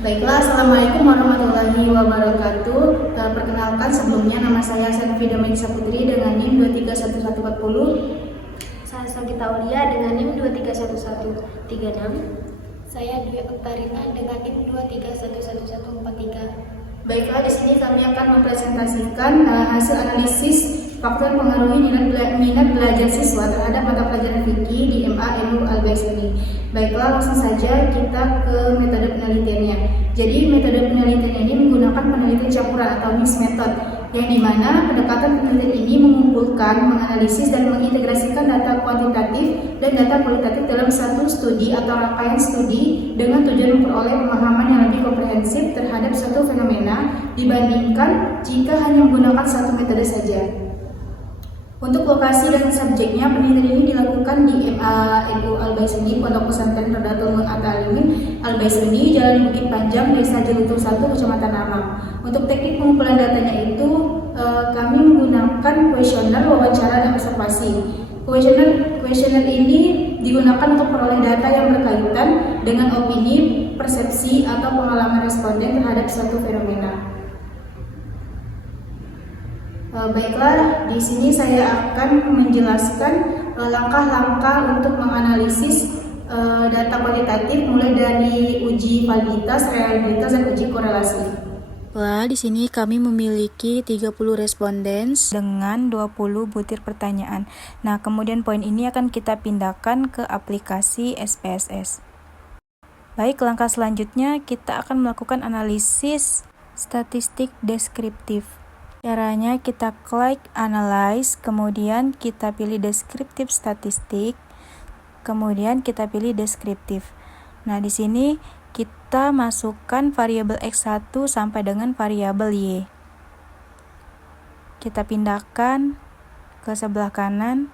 Baiklah, Assalamualaikum warahmatullahi wabarakatuh. Perkenalkan sebelumnya nama saya Sanfi Dameisa Putri dengan NIM 231140. Saya Sagita Aulia dengan NIM 231136. Saya Dwi Oktarina dengan NIM 231143. Baiklah, di sini kami akan mempresentasikan hasil analisis faktor pengaruhi minat belajar siswa terhadap mata pelajaran fikih di MA Ilmu Al-Baisuni. Baiklah, langsung saja kita ke metode penelitiannya. Jadi metode penelitian ini menggunakan penelitian campuran atau mixed method, yang dimana pendekatan penelitian ini mengumpulkan, menganalisis, dan mengintegrasikan data kuantitatif dan data kualitatif dalam satu studi atau rangkaian studi dengan tujuan memperoleh pemahaman yang lebih komprehensif terhadap suatu fenomena dibandingkan jika hanya menggunakan satu metode saja. Untuk lokasi dan subjeknya, penelitian ini dilakukan di MA.NU Al-Baisuni, Pondok Pesantren Rodatul Mu'atalimin Al-Baisuni, Jalan Bukit Panjang, Desa Jelutur 1, Kecamatan Amang. Untuk teknik pengumpulan datanya itu, kami menggunakan kuesioner, wawancara, dan observasi. Kuesioner ini digunakan untuk peroleh data yang berkaitan dengan opini, persepsi, atau pengalaman responden terhadap suatu fenomena. Baiklah, di sini saya akan menjelaskan langkah-langkah untuk menganalisis data kualitatif mulai dari uji validitas, reliabilitas, dan uji korelasi. Di sini kami memiliki 30 respondents dengan 20 butir pertanyaan. Nah, kemudian poin ini akan kita pindahkan ke aplikasi SPSS. Baik, langkah selanjutnya kita akan melakukan analisis statistik deskriptif. Caranya kita klik analyze, kemudian kita pilih deskriptif statistik, kemudian kita pilih deskriptif. Nah, di sini kita masukkan variabel X1 sampai dengan variabel Y. Kita pindahkan ke sebelah kanan,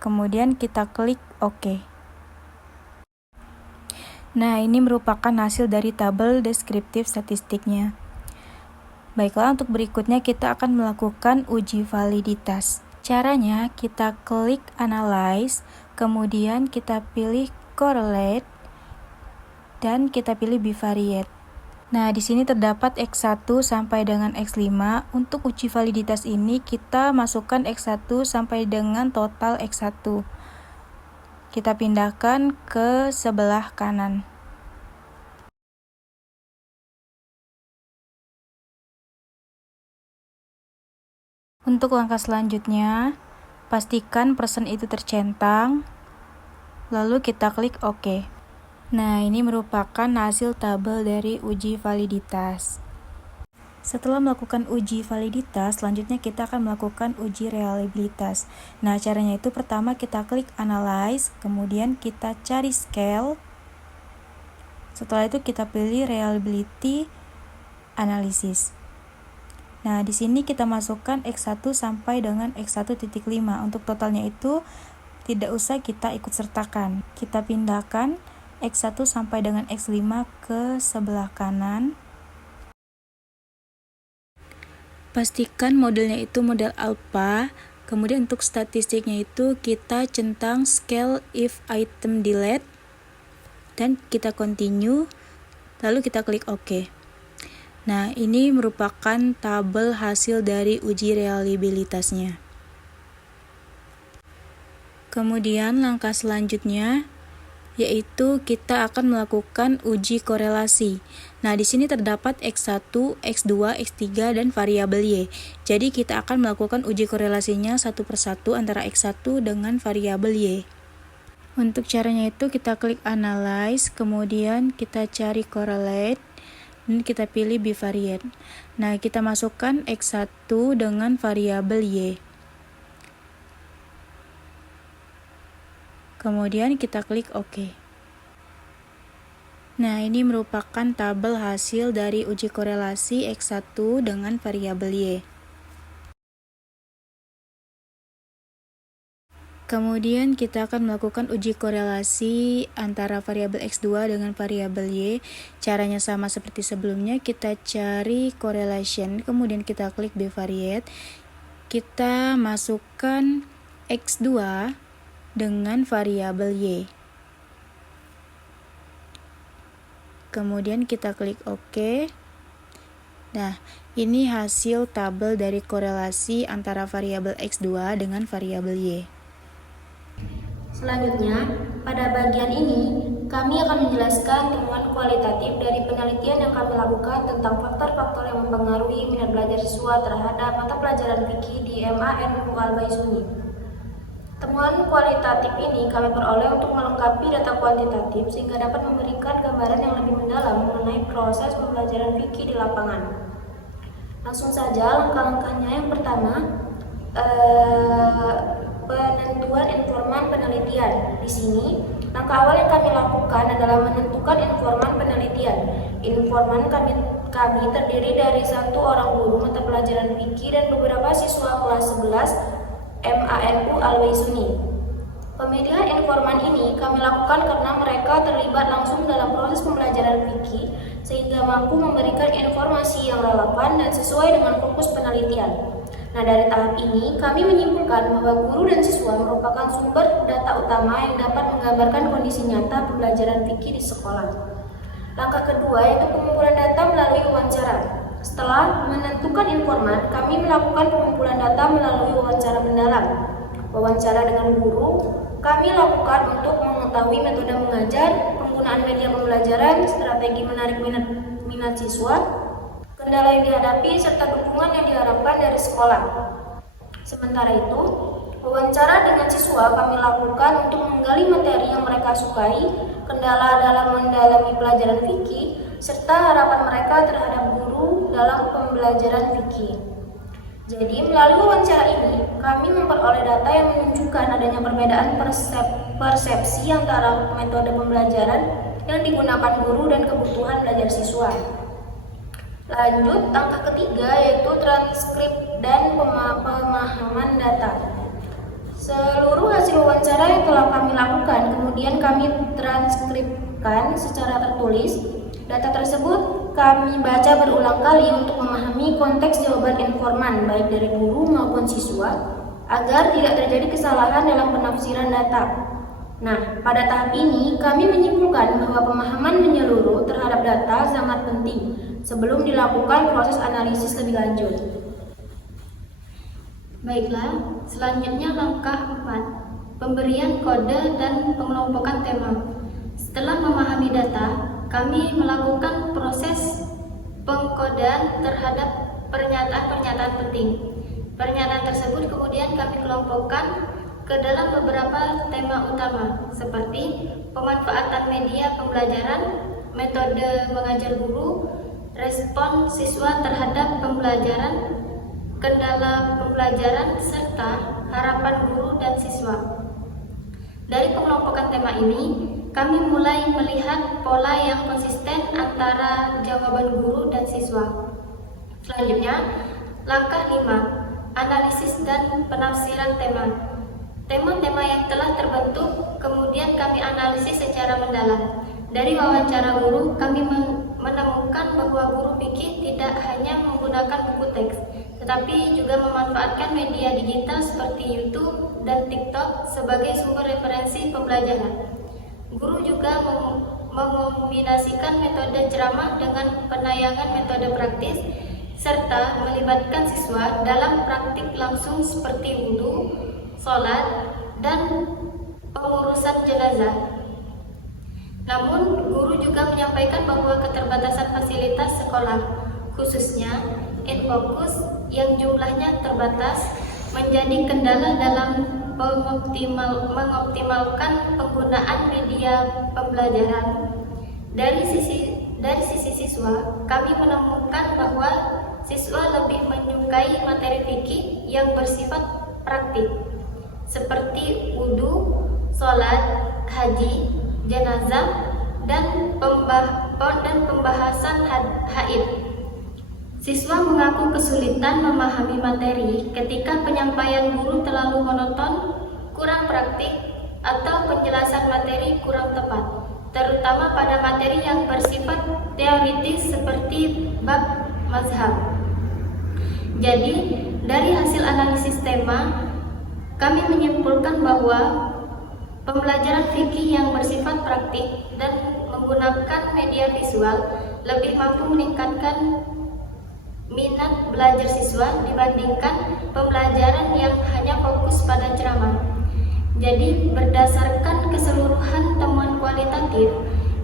kemudian kita klik OK. Nah, ini merupakan hasil dari tabel deskriptif statistiknya. Baiklah, untuk berikutnya kita akan melakukan uji validitas. Caranya kita klik analyze, kemudian kita pilih correlate, dan kita pilih bivariate. Nah, di sini terdapat X1 sampai dengan X5. Untuk uji validitas ini kita masukkan X1 sampai dengan total X1. Kita pindahkan ke sebelah kanan. Untuk langkah selanjutnya, pastikan person itu tercentang, lalu kita klik OK. Nah, ini merupakan hasil tabel dari uji validitas. Setelah melakukan uji validitas, selanjutnya kita akan melakukan uji reliabilitas. Nah, caranya itu pertama kita klik analyze, kemudian kita cari scale. Setelah itu kita pilih reliability analysis. Nah, di sini kita masukkan X1 sampai dengan X1.5. Untuk totalnya itu tidak usah kita ikut sertakan. Kita pindahkan X1 sampai dengan X5 ke sebelah kanan. Pastikan modelnya itu model alpha. Kemudian untuk statistiknya itu kita centang scale if item delete, dan kita continue, lalu kita klik OK. Nah, ini merupakan tabel hasil dari uji reliabilitasnya. Kemudian langkah selanjutnya yaitu kita akan melakukan uji korelasi. Nah, di sini terdapat X1, X2, X3, dan variabel Y. Jadi kita akan melakukan uji korelasinya satu persatu antara X1 dengan variabel Y. Untuk caranya itu kita klik analyze, kemudian kita cari correlate, dan kita pilih bivariate. Nah, kita masukkan X1 dengan variabel Y. Kemudian kita klik OK. Nah, ini merupakan tabel hasil dari uji korelasi X1 dengan variabel Y. Kemudian kita akan melakukan uji korelasi antara variabel X2 dengan variabel Y. Caranya sama seperti sebelumnya, kita cari correlation, kemudian kita klik bivariate. Kita masukkan X2 dengan variabel Y. kemudian kita klik OK. Nah, ini hasil tabel dari korelasi antara variabel X2 dengan variabel Y. Selanjutnya, pada bagian ini, kami akan menjelaskan temuan kualitatif dari penelitian yang kami lakukan tentang faktor-faktor yang mempengaruhi minat belajar siswa terhadap mata pelajaran fikih di MAN Al-Baisuni. Temuan kualitatif ini kami peroleh untuk melengkapi data kuantitatif sehingga dapat memberikan gambaran yang lebih mendalam mengenai proses pembelajaran fikih di lapangan. Langsung saja langkah-langkahnya. Yang pertama, penentuan informan penelitian. Di sini, langkah awal yang kami lakukan adalah menentukan informan penelitian. Informan kami terdiri dari 1 orang guru mata pelajaran fikih dan beberapa siswa kelas 11 MANU Al-Baisuni. Pemilihan informan ini kami lakukan karena mereka terlibat langsung dalam proses pembelajaran fikih sehingga mampu memberikan informasi yang relevan dan sesuai dengan fokus penelitian. Nah, dari tahap ini kami menyimpulkan bahwa guru dan siswa merupakan sumber data utama yang dapat menggambarkan kondisi nyata pembelajaran fikih di sekolah. Langkah kedua yaitu pengumpulan data melalui wawancara. Setelah menentukan informan, kami melakukan pengumpulan data melalui wawancara mendalam. Wawancara dengan guru kami lakukan untuk mengetahui metode mengajar, penggunaan media pembelajaran, strategi menarik minat siswa, kendala yang dihadapi, serta dukungan yang diharapkan dari sekolah. Sementara itu, wawancara dengan siswa kami lakukan untuk menggali materi yang mereka sukai, kendala dalam mendalami pelajaran fikih, serta harapan mereka terhadap guru dalam pembelajaran fikih. Jadi, melalui wawancara ini, kami memperoleh data yang menunjukkan adanya perbedaan persepsi antara metode pembelajaran yang digunakan guru dan kebutuhan belajar siswa. Lanjut, langkah ketiga yaitu transkrip dan pemahaman data. Seluruh hasil wawancara yang telah kami lakukan kemudian kami transkripkan secara tertulis. Data tersebut kami baca berulang kali untuk memahami konteks jawaban informan baik dari guru maupun siswa agar tidak terjadi kesalahan dalam penafsiran data. Nah, pada tahap ini kami menyimpulkan bahwa pemahaman menyeluruh terhadap data sangat penting sebelum dilakukan proses analisis lebih lanjut. Baiklah, selanjutnya langkah 4, pemberian kode dan pengelompokan tema. Setelah memahami data, kami melakukan proses pengkodean terhadap pernyataan-pernyataan penting. Pernyataan tersebut kemudian kami kelompokkan ke dalam beberapa tema utama, seperti pemanfaatan media pembelajaran, metode mengajar guru, respon siswa terhadap pembelajaran, kendala pembelajaran, serta harapan guru dan siswa. Dari pengelompokan tema ini, kami mulai melihat pola yang konsisten antara jawaban guru dan siswa. Selanjutnya, langkah 5, analisis dan penafsiran tema. Tema-tema yang telah terbentuk kemudian kami analisis secara mendalam. Dari wawancara guru, kami menemukan bahwa guru fikih tidak hanya menggunakan buku teks, tetapi juga memanfaatkan media digital seperti YouTube dan TikTok sebagai sumber referensi pembelajaran. Guru juga mengombinasikan metode ceramah dengan penayangan metode praktis, serta melibatkan siswa dalam praktik langsung seperti wudhu, sholat, dan pengurusan jenazah. Namun, guru juga menyampaikan bahwa keterbatasan fasilitas sekolah, khususnya InFocus yang jumlahnya terbatas, menjadi kendala dalam mengoptimalkan penggunaan media pembelajaran. Dari sisi siswa, kami menemukan bahwa siswa lebih menyukai materi fikih yang bersifat praktik, seperti wudhu, sholat, haji, jenazah, dan pembahasan haid. Siswa mengaku kesulitan memahami materi ketika penyampaian guru terlalu monoton, kurang praktik, atau penjelasan materi kurang tepat, terutama pada materi yang bersifat teoritis seperti bab mazhab. Jadi, dari hasil analisis tema, kami menyimpulkan bahwa pembelajaran fikih yang bersifat praktik dan menggunakan media visual lebih mampu meningkatkan minat belajar siswa dibandingkan pembelajaran yang hanya fokus pada ceramah. Jadi, berdasarkan keseluruhan temuan kualitatif,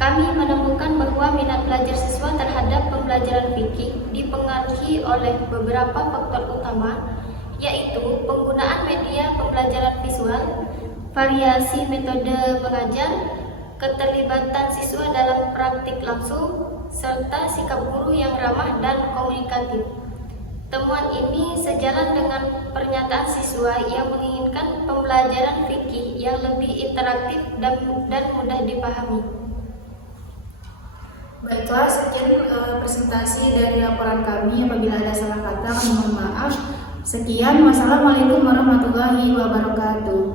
kami menemukan bahwa minat belajar siswa terhadap pembelajaran fikih dipengaruhi oleh beberapa faktor utama, yaitu penggunaan media pembelajaran visual, variasi metode mengajar, keterlibatan siswa dalam praktik langsung, serta sikap guru yang ramah dan komunikatif. Temuan ini sejalan dengan pernyataan siswa yang menginginkan pembelajaran fikih yang lebih interaktif dan mudah dipahami. Baiklah, sekian presentasi dari laporan kami. Apabila ada salah kata, kami mohon maaf. Sekian, wassalamualaikum warahmatullahi wabarakatuh.